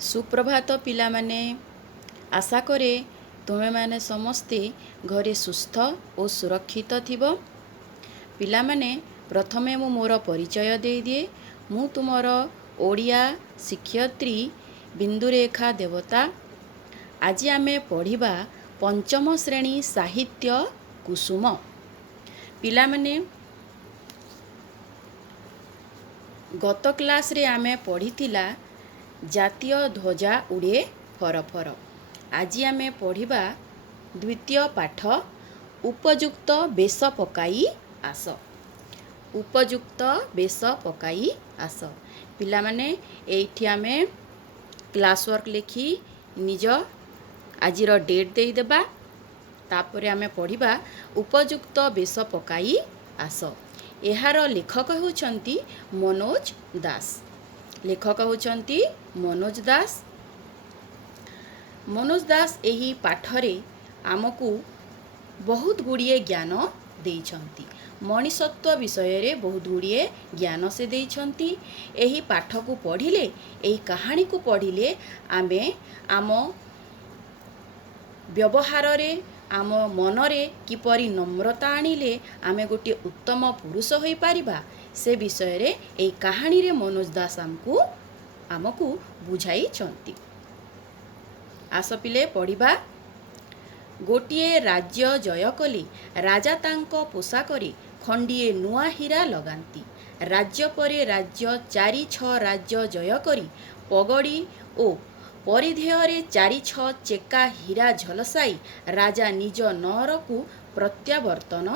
सुप्रभात पिलामाने आशा करे तुमे माने समस्ते घरे सुस्थ और सुरक्षित थिबो। पिलामाने प्रथमे मु मोर परिचय दे दिए। मु तुमर ओडिया शिक्षयत्री बिंदुरेखा देवता। आज आमे पढ़िबा पंचम श्रेणी साहित्य कुसुम। पिलामाने गत क्लास रे आमे पढ़िथिला जातीय ध्वजा उड़े फरफर। आज आमे पढ़िबा द्वितीय पाठ उपयुक्त बेश पकाई आस। उपयुक्त बेश पकाई आस। पिला माने एठी आमे क्लास वर्क लिखी निज आजिर डेट दे देबा। तापरे आमे पढ़िबा उपयुक्त बेश पकाई आस। एहार लेखक होउछंती मनोज दास। लेखक होउछंती मनोज दास। मनोज दास एही पाठरे आमको बहुत गुड़िए ज्ञान देइछंती। मनीषत्व विषय रे बहुत गुड़िए ज्ञान से देइछंती। एही पाठ को पढ़िले, एही कहानी को पढ़िले आमे आम व्यवहार रे आम मनरे किपरि नम्रता आनिले आमे गोटे उत्तम पुरुष होई पारिबा से विषय रे एही कहानी रे मनोज दास आमको बुझाई छंती। आस पिले पढ़िबा। गोटिए राज्य जय कले राजा तांको पोशाकरे खंडिए नुआ हीरा लगांती। राज्य परे राज्य चारि छ राज्य जय करी पगड़ी ओ परिधेयरे चारि छ चेका हीरा झलसाई राजा निज नअर को प्रत्यावर्तन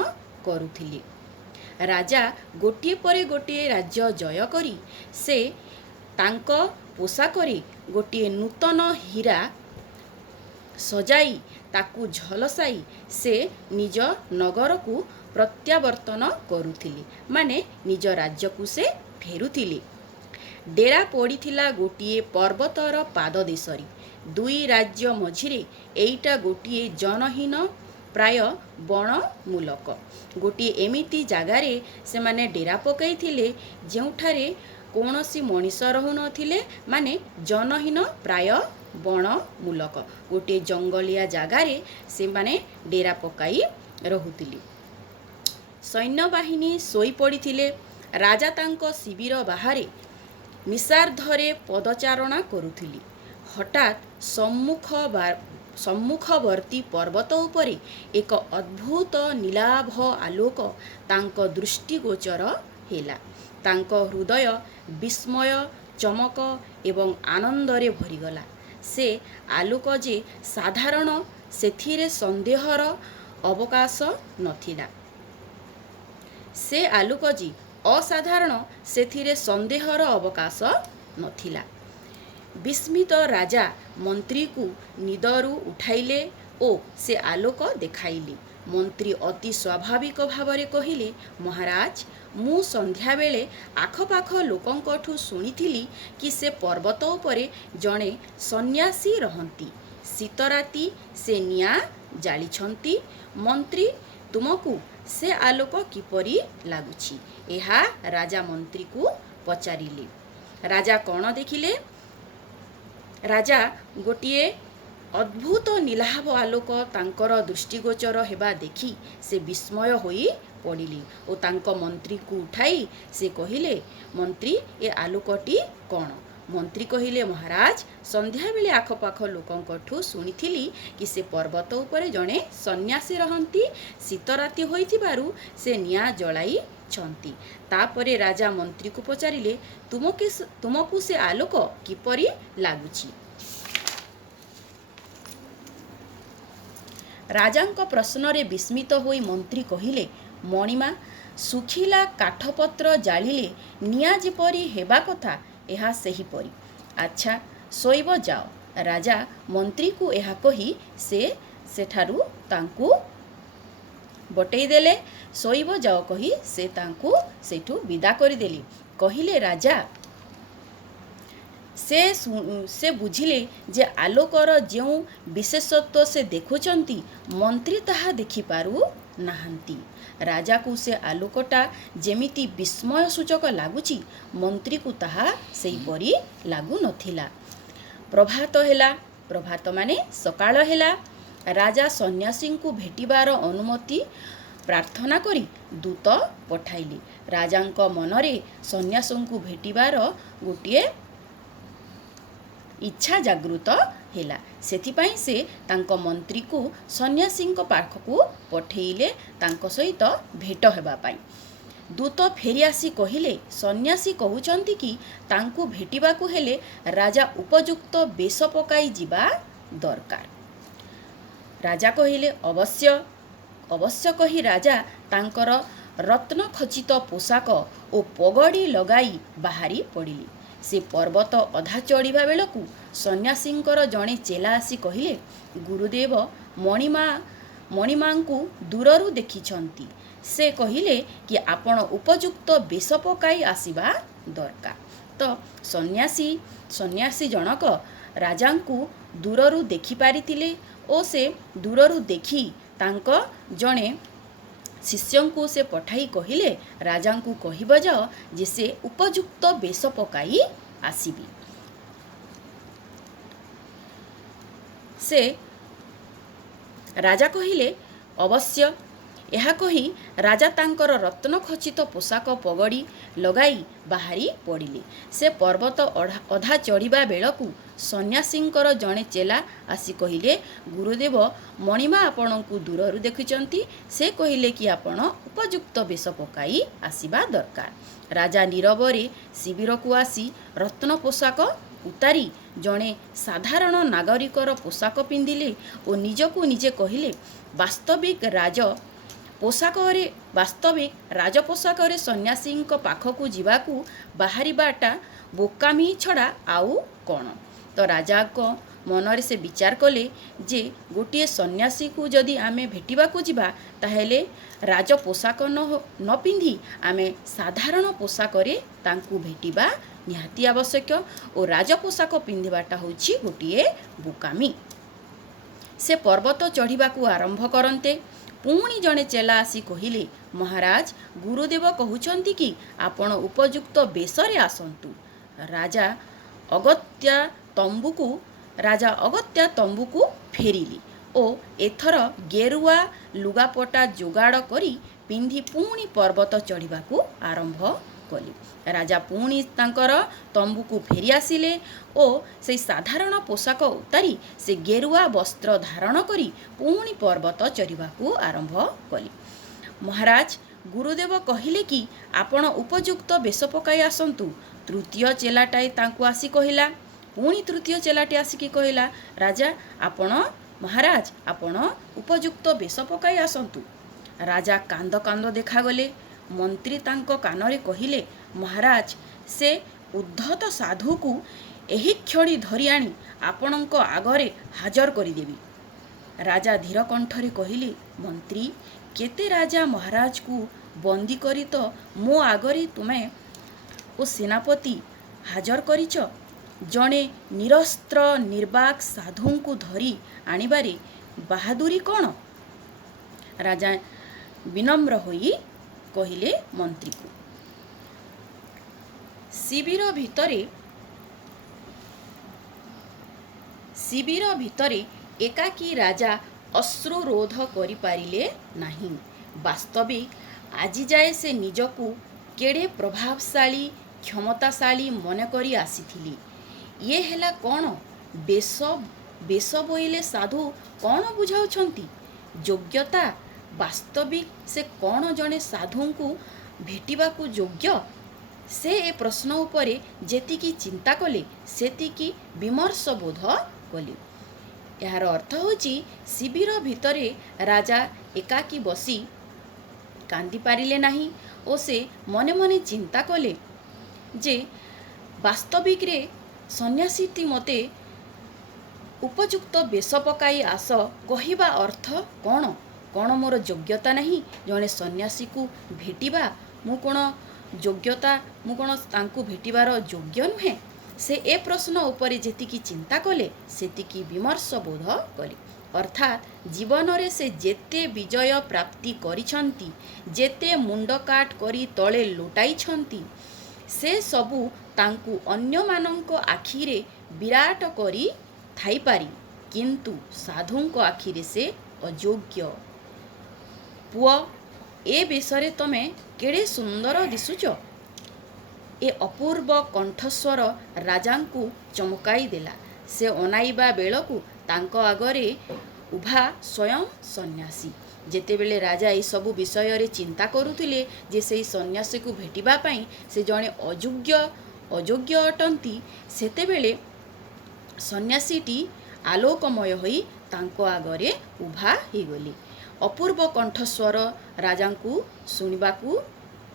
करुथिले। राजा गोटिए परे गोटिए राज्य जय करी से तांको पोशाकरे गोटिए नूतन हीरा सजाई ताकू झलसाई से निज नगर को प्रत्यावर्तन करुथिले, माने निज राज्य को से फेरुथिले। डेरा पड़ीथिला गोटिए पर्वतर पाद देशरी। दुई राज्य मझिरे एईटा गोटिए जनहीन प्राय बण मूलक गोटिए एमिति जगारे से माने डेरा पकईथिले जेउठारे कौनसी मनीष रहु नथिले, माने जनहीन प्राय बण मूलक गोटे जंगलिया जगारे से माने डेरा पकाई रहुतिले। सैन्य बाहिनी सोई पड़ीथिले। राजा तांको शिविर बाहरे निशार्धरे पदचारणा करुथिले। हठात सम्मुखवर्ती पर्वत उपरे एक अद्भुत नीलाभ आलोक तांको दृष्टिगोचर हेला। तांको हृदय विस्मय चमक एवं आनंदरे भरीगला। से आलोक जे साधारण सेथिरे संदेहर अवकाश नथिला। से आलोक जे असाधारण सेथिरे संदेहर अवकाश नथिला। विस्मित राजा मंत्री को निदरु उठाइले ओ से आलोक देखाइले। मंत्री अति स्वाभाविक भावरे कहिले, महाराज मु संध्या बेले आखपाख लोकंकठू सुनिथिली कि से पर्वत उपरे जणे सन्यासी रहंती। शीतराती से निया जालिछंती। मंत्री तुमको से आलोक किपरि लागुछि? एहा राजा मंत्री को पचारिले। राजा कौन देखिले? राजा गोटिए अद्भुत नीलाभ आलोक तांकर दृष्टिगोचर हेबा देखि से विस्मय होई पड़िले और तांको मंत्री को उठाई से कहिले, मंत्री ए आलोकटी कौन? मंत्री कहिले, महाराज संध्या बेले आखपाख लोकंकठू सुनिथिली कि से पर्वत उपरे जणे सन्यासी रहंती। शीतराती होइथिबारु से निया जलाई छंती। तापरे राजा मंत्री को पचारिले, तुमको से आलोक किपरि लागुछि? राजांको प्रश्न रे विस्मित होई मंत्री कहिले, मणिमा सुखिला काठपत्र जालिले निया जेपरि हेबा कथा एहा सेहीपरि। अच्छा सोइब जाओ। राजा मंत्री को एहा कही से सेठारु तांकु बटई देले। सोइब जाओ कही से तांकु सेठू विदा करी देली। कहिले राजा से बुझिले जे आलोकर जेउ विशेषत्व से देखुचंती मंत्री ताहा देखि पारु नाहंती। राजा को से आलोकटा जेमिति विस्मय सूचक लागुची मंत्री को ताहा सेही परी लागु नथिला। ପ୍ରଭାତ ହେଲା। ପ୍ରଭାତ ମାନେ ସକାଳ ହେଲା। ରାଜା ସନ୍ନ୍ୟାସୀଙ୍କୁ ଭେଟିବାର ଅନୁମତି ପ୍ରାର୍ଥନା କରି ଦୂତ ପଠାଇଲେ। ରାଜାଙ୍କ ମନରେ ସନ୍ନ୍ୟାସୀଙ୍କୁ ଭେଟିବାର ଗୋଟିଏ ଇଚ୍ଛା ଜାଗୃତ ହେଲା। ସେଥିପାଇଁ ସେ ତାଙ୍କ ମନ୍ତ୍ରୀକୁ ସନ୍ନ୍ୟାସୀଙ୍କ ପାଖକୁ ପଠେଇଲେ ତାଙ୍କ ସହିତ ଭେଟ ହେବା ପାଇଁ। ଦୂତ ଫେରିଆସି କହିଲେ, ସନ୍ନ୍ୟାସୀ କହୁଛନ୍ତି କି ତାଙ୍କୁ ଭେଟିବାକୁ ହେଲେ ରାଜା ଉପଯୁକ୍ତ ବେଶ ପକାଇ ଯିବା ଦରକାର। ରାଜା କହିଲେ, ଅବଶ୍ୟ ଅବଶ୍ୟ କହି ରାଜା ତାଙ୍କର ରତ୍ନଖଚିତ ପୋଷାକ ଓ ପଗଡ଼ି ଲଗାଇ ବାହାରି ପଡ଼ିଲେ। ସେ ପର୍ବତ ଅଧା ଚଢ଼ିବା ବେଳକୁ ସନ୍ନ୍ୟାସୀଙ୍କର ଜଣେ ଚେଲା ଆସି କହିଲେ, ଗୁରୁଦେବ ମଣିମାଙ୍କୁ ଦୂରରୁ ଦେଖିଛନ୍ତି। ସେ କହିଲେ କି ଆପଣ ଉପଯୁକ୍ତ ବେଶ ପକାଇ ଆସିବା ଦରକାର। ତ ସନ୍ନ୍ୟାସୀ ଜଣକ ରାଜାଙ୍କୁ ଦୂରରୁ ଦେଖିପାରିଥିଲେ ଓ ସେ ଦୂରରୁ ଦେଖି ତାଙ୍କ ଜଣେ ଶିଷ୍ୟଙ୍କୁ ସେ ପଠାଇ କହିଲେ, ରାଜାଙ୍କୁ କହିବ ଯାଅ ଯେ ସେ ଉପଯୁକ୍ତ ବେଶ ପକାଇ ଆସିବି। ସେ ରାଜା କହିଲେ, ଅବଶ୍ୟ। ଏହା କହି ରାଜା ତାଙ୍କର ରତ୍ନଖଚିତ ପୋଷାକ ପଗଡ଼ି ଲଗାଇ ବାହାରି ପଡ଼ିଲେ। ସେ ପର୍ବତ ଅଧା ଚଢ଼ିବା ବେଳକୁ ସନ୍ନ୍ୟାସୀଙ୍କର ଜଣେ ଚେଲା ଆସି କହିଲେ, ଗୁରୁଦେବ ମଣିମା ଆପଣଙ୍କୁ ଦୂରରୁ ଦେଖୁଛନ୍ତି। ସେ କହିଲେ କି ଆପଣ ଉପଯୁକ୍ତ ବେଶ ପକାଇ ଆସିବା ଦରକାର। ରାଜା ନୀରବରେ ଶିବିରକୁ ଆସି ରତ୍ନ ପୋଷାକ ଉତାରି ଜଣେ ସାଧାରଣ ନାଗରିକର ପୋଷାକ ପିନ୍ଧିଲେ ଓ ନିଜକୁ ନିଜେ କହିଲେ, ବାସ୍ତବିକ ରାଜପୋଷାକରେ ସନ୍ନ୍ୟାସୀଙ୍କ ପାଖକୁ ଯିବାକୁ ବାହାରିବାଟା ବୋକାମି ଛଡ଼ା ଆଉ କ'ଣ? ତ ରାଜାଙ୍କ ମନରେ ସେ ବିଚାର କଲେ ଯେ ଗୋଟିଏ ସନ୍ନ୍ୟାସୀକୁ ଯଦି ଆମେ ଭେଟିବାକୁ ଯିବା ତାହେଲେ ରାଜପୋଷାକ ନ ପିନ୍ଧି ଆମେ ସାଧାରଣ ପୋଷାକରେ ତାଙ୍କୁ ଭେଟିବା ନିହାତି ଆବଶ୍ୟକ ଓ ରାଜପୋଷାକ ପିନ୍ଧିବାଟା ହେଉଛି ଗୋଟିଏ ବୋକାମି। ସେ ପର୍ବତ ଚଢ଼ିବାକୁ ଆରମ୍ଭ କରନ୍ତେ ପୁଣି ଜଣେ ଚେଲା ଆସି କହିଲେ, ମହାରାଜ ଗୁରୁଦେବ କହୁଛନ୍ତି କି ଆପଣ ଉପଯୁକ୍ତ ବେଶରେ ଆସନ୍ତୁ। ରାଜା ଅଗତ୍ୟା ତମ୍ବୁକୁ ଫେରିଲେ ଓ ଏଥର ଗେରୁଆ ଲୁଗାପଟା ଯୋଗାଡ଼ କରି ପିନ୍ଧି ପୁଣି ପର୍ବତ ଚଢ଼ିବାକୁ ଆରମ୍ଭ କଲେ। ରାଜା ପୁଣି ତାଙ୍କର ତମ୍ବୁକୁ ଫେରି ଆସିଲେ ଓ ସେହି ସାଧାରଣ ପୋଷାକ ଉତାରି ସେ ଗେରୁଆ ବସ୍ତ୍ର ଧାରଣ କରି ପୁଣି ପର୍ବତ ଚଢ଼ିବାକୁ ଆରମ୍ଭ କଲେ। ମହାରାଜ ଗୁରୁଦେବ କହିଲେ କି ଆପଣ ଉପଯୁକ୍ତ ବେଶ ପକାଇ ଆସନ୍ତୁ। ତୃତୀୟ ଚେଲାଟାଏ ତାଙ୍କୁ ଆସି କହିଲା। ପୁଣି ତୃତୀୟ ଚେଲାଟି ଆସିକି କହିଲା, ମହାରାଜ ଆପଣ ଉପଯୁକ୍ତ ବେଶ ପକାଇ ଆସନ୍ତୁ। ରାଜା କାନ୍ଦ ଦେଖାଗଲେ। ମନ୍ତ୍ରୀ ତାଙ୍କ କାନରେ କହିଲେ, ମହାରାଜ ସେ ଉଦ୍ଧତ ସାଧୁକୁ ଏହି କ୍ଷଣି ଧରି ଆଣି ଆପଣଙ୍କ ଆଗରେ ହାଜର କରିଦେବି। ରାଜା ଧୀର କଣ୍ଠରେ କହିଲେ, ମନ୍ତ୍ରୀ କେତେ ରାଜା ମହାରାଜକୁ ବନ୍ଦୀ କରି ତ ମୋ ଆଗରେ ତୁମେ ଓ ସେନାପତି ହାଜର କରିଛ। ଜଣେ ନିରସ୍ତ୍ର ନିର୍ବାକ ସାଧୁଙ୍କୁ ଧରି ଆଣିବାରେ ବାହାଦୁରୀ କ'ଣ? ରାଜା ବିନମ୍ର ହୋଇ କହିଲେ ମନ୍ତ୍ରୀକୁ। ଶିବିର ଭିତରେ ଏକାକୀ ରାଜା ଅଶ୍ରୁରୋଧ କରିପାରିଲେ ନାହିଁ। ବାସ୍ତବିକ ଆଜିଯାଏ ସେ ନିଜକୁ କେଡ଼େ ପ୍ରଭାବଶାଳୀ କ୍ଷମତାଶାଳୀ ମନେକରି ଆସିଥିଲେ। ଇଏ ହେଲା କ'ଣ? ବେଶ ବୋଇଲେ ସାଧୁ କ'ଣ ବୁଝାଉଛନ୍ତି? ଯୋଗ୍ୟତା? ବାସ୍ତବିକ ସେ କ'ଣ ଜଣେ ସାଧୁଙ୍କୁ ଭେଟିବାକୁ ଯୋଗ୍ୟ? ସେ ଏ ପ୍ରଶ୍ନ ଉପରେ ଯେତିକି ଚିନ୍ତା କଲେ ସେତିକି ବିମର୍ଷ ବୋଧ କଲେ। ଏହାର ଅର୍ଥ ହେଉଛି ଶିବିର ଭିତରେ ରାଜା ଏକାକୀ ବସି କାନ୍ଦି ପାରିଲେ ନାହିଁ ଓ ସେ ମନେ ମନେ ଚିନ୍ତା କଲେ ଯେ ବାସ୍ତବିକରେ ସନ୍ନ୍ୟାସୀଟି ମୋତେ ଉପଯୁକ୍ତ ବେଶ ପକାଇ ଆସ କହିବା ଅର୍ଥ କ'ଣ? କ'ଣ ମୋର ଯୋଗ୍ୟତା ନାହିଁ ଜଣେ ସନ୍ନ୍ୟାସୀକୁ ଭେଟିବା? ମୁଁ କ'ଣ ତାଙ୍କୁ ଭେଟିବାର ଯୋଗ୍ୟ ନୁହେଁ? ସେ ଏ ପ୍ରଶ୍ନ ଉପରେ ଯେତିକି ଚିନ୍ତା କଲେ ସେତିକି ବିମର୍ଷ ବୋଧ କଲେ। ଅର୍ଥାତ୍ ଜୀବନରେ ସେ ଯେତେ ବିଜୟ ପ୍ରାପ୍ତି କରିଛନ୍ତି, ଯେତେ ମୁଣ୍ଡକାଟ କରି ତଳେ ଲୋଟାଇଛନ୍ତି, ସେ ସବୁ ତାଙ୍କୁ ଅନ୍ୟମାନଙ୍କ ଆଖିରେ ବିରାଟ କରି ଥାଇପାରି କିନ୍ତୁ ସାଧୁଙ୍କ ଆଖିରେ ସେ ଅଯୋଗ୍ୟ। ପୁଅ, ଏ ବେଶରେ ତମେ କେଡ଼େ ସୁନ୍ଦର ଦିଶୁଛ। ଏ ଅପୂର୍ବ କଣ୍ଠସ୍ୱର ରାଜାଙ୍କୁ ଚମକାଇ ଦେଲା। ସେ ଅନାଇବା ବେଳକୁ ତାଙ୍କ ଆଗରେ ଉଭା ସ୍ୱୟଂ ସନ୍ନ୍ୟାସୀ। ଯେତେବେଳେ ରାଜା ଏସବୁ ବିଷୟରେ ଚିନ୍ତା କରୁଥିଲେ ଯେ ସେହି ସନ୍ନ୍ୟାସୀକୁ ଭେଟିବା ପାଇଁ ସେ ଜଣେ ଅଯୋଗ୍ୟ ଅଟନ୍ତି, ସେତେବେଳେ ସନ୍ନ୍ୟାସୀଟି ଆଲୋକମୟ ହୋଇ ତାଙ୍କ ଆଗରେ ଉଭା ହୋଇଗଲେ। ଅପୂର୍ବ କଣ୍ଠସ୍ୱର ରାଜାଙ୍କୁ ଶୁଣିବାକୁ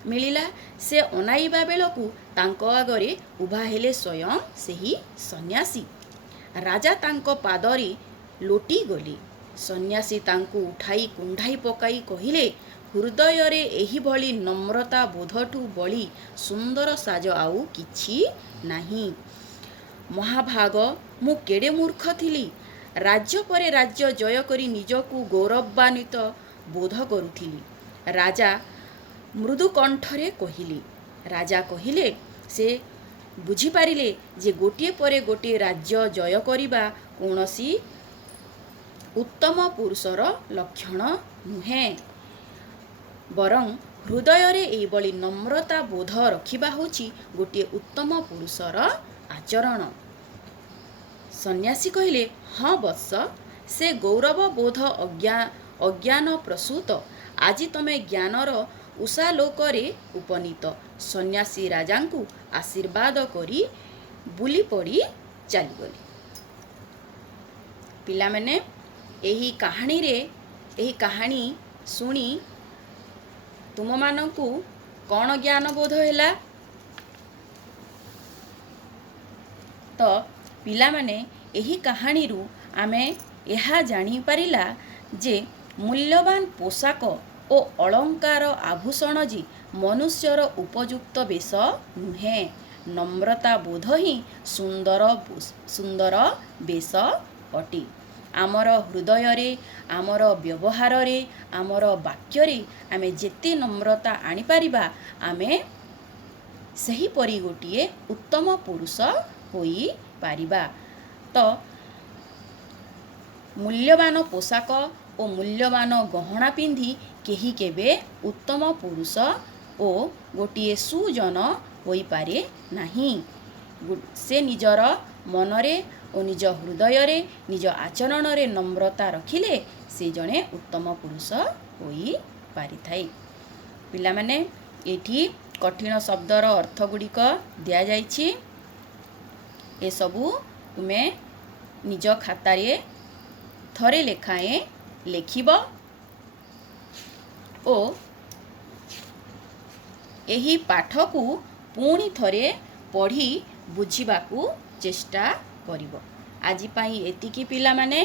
ମିଳିଲା। ସେ ଅନାଇବା ବେଳକୁ ତାଙ୍କ ଆଗରେ ଉଭା ହେଲେ ସ୍ୱୟଂ ସେହି ସନ୍ନ୍ୟାସୀ। ରାଜା ତାଙ୍କ ପାଦରେ ଲୋଟିଗଲେ। ସନ୍ନ୍ୟାସୀ ତାଙ୍କୁ ଉଠାଇ କୁଣ୍ଢାଇ ପକାଇ କହିଲେ, ହୃଦୟରେ ଏହିଭଳି ନମ୍ରତା ବୋଧଠୁ ବଳି ସୁନ୍ଦର ସାଜ ଆଉ କିଛି ନାହିଁ। ମହାଭାଗ, ମୁଁ କେଡ଼େ ମୂର୍ଖ ଥିଲି। ରାଜ୍ୟ ପରେ ରାଜ୍ୟ ଜୟ କରି ନିଜକୁ ଗୌରବାନ୍ୱିତ ବୋଧ କରୁଥିଲି। ରାଜା ମୃଦୁ କଣ୍ଠରେ କହିଲେ। ରାଜା କହିଲେ, ସେ ବୁଝିପାରିଲେ ଯେ ଗୋଟିଏ ପରେ ଗୋଟିଏ ରାଜ୍ୟ ଜୟ କରିବା କୌଣସି ଉତ୍ତମ ପୁରୁଷର ଲକ୍ଷଣ ନୁହେଁ, ବରଂ ହୃଦୟରେ ଏହିଭଳି ନମ୍ରତା ବୋଧ ରଖିବା ହେଉଛି ଗୋଟିଏ ଉତ୍ତମ ପୁରୁଷର ଆଚରଣ। ସନ୍ନ୍ୟାସୀ କହିଲେ, ହଁ ବତ୍ସ, ସେ ଗୌରବ ବୋଧ ଅଜ୍ଞାନ ପ୍ରସୂତ। ଆଜି ତମେ ଜ୍ଞାନର ଉଷାଲୋକରେ ଉପନୀତ। ସନ୍ନ୍ୟାସୀ ରାଜାଙ୍କୁ ଆଶୀର୍ବାଦ କରି ବୁଲି ପଡ଼ି ଚାଲିଗଲେ। ପିଲାମାନେ, ଏହି କାହାଣୀ ଶୁଣି ତୁମମାନଙ୍କୁ କ'ଣ ଜ୍ଞାନ ବୋଧ ହେଲା? ତ ପିଲାମାନେ, ଏହି କାହାଣୀରୁ ଆମେ ଏହା ଜାଣିପାରିଲା ଯେ ମୂଲ୍ୟବାନ ପୋଷାକ ଓ ଅଳଙ୍କାର ଆଭୂଷଣ ଯେ ମନୁଷ୍ୟର ଉପଯୁକ୍ତ ବେଶ ନୁହେଁ, ନମ୍ରତା ବୋଧ ହିଁ ସୁନ୍ଦର ବେଶ ଅଟେ। ଆମର ହୃଦୟରେ, ଆମର ବ୍ୟବହାରରେ, ଆମର ବାକ୍ୟରେ ଆମେ ଯେତେ ନମ୍ରତା ଆଣିପାରିବା, ଆମେ ସେହିପରି ଗୋଟିଏ ଉତ୍ତମ ପୁରୁଷ ହୋଇପାରିବା। ତ ମୂଲ୍ୟବାନ ପୋଷାକ ଓ ମୂଲ୍ୟବାନ ଗହଣା ପିନ୍ଧି କେହି କେବେ ଉତ୍ତମ ପୁରୁଷ ଓ ଗୋଟିଏ ସୁଜନ ହୋଇପାରେ ନାହିଁ। ସେ ନିଜର ମନରେ ଓ ନିଜ ହୃଦୟରେ, ନିଜ ଆଚରଣରେ ନମ୍ରତା ରଖିଲେ ସେ ଜଣେ ଉତ୍ତମ ପୁରୁଷ ହୋଇପାରିଥାଏ। ପିଲାମାନେ, ଏଠି କଠିନ ଶବ୍ଦର ଅର୍ଥଗୁଡ଼ିକ ଦିଆଯାଇଛି। ଏସବୁ ତୁମେ ନିଜ ଖାତାରେ ଥରେ ଲେଖାଏଁ ଲେଖିବ ଓ ଏହି ପାଠକୁ ପୁଣି ଥରେ ପଢ଼ି ବୁଝିବାକୁ ଚେଷ୍ଟା କରିବ। ଆଜି ପାଇଁ ଏତିକି ପିଲାମାନେ।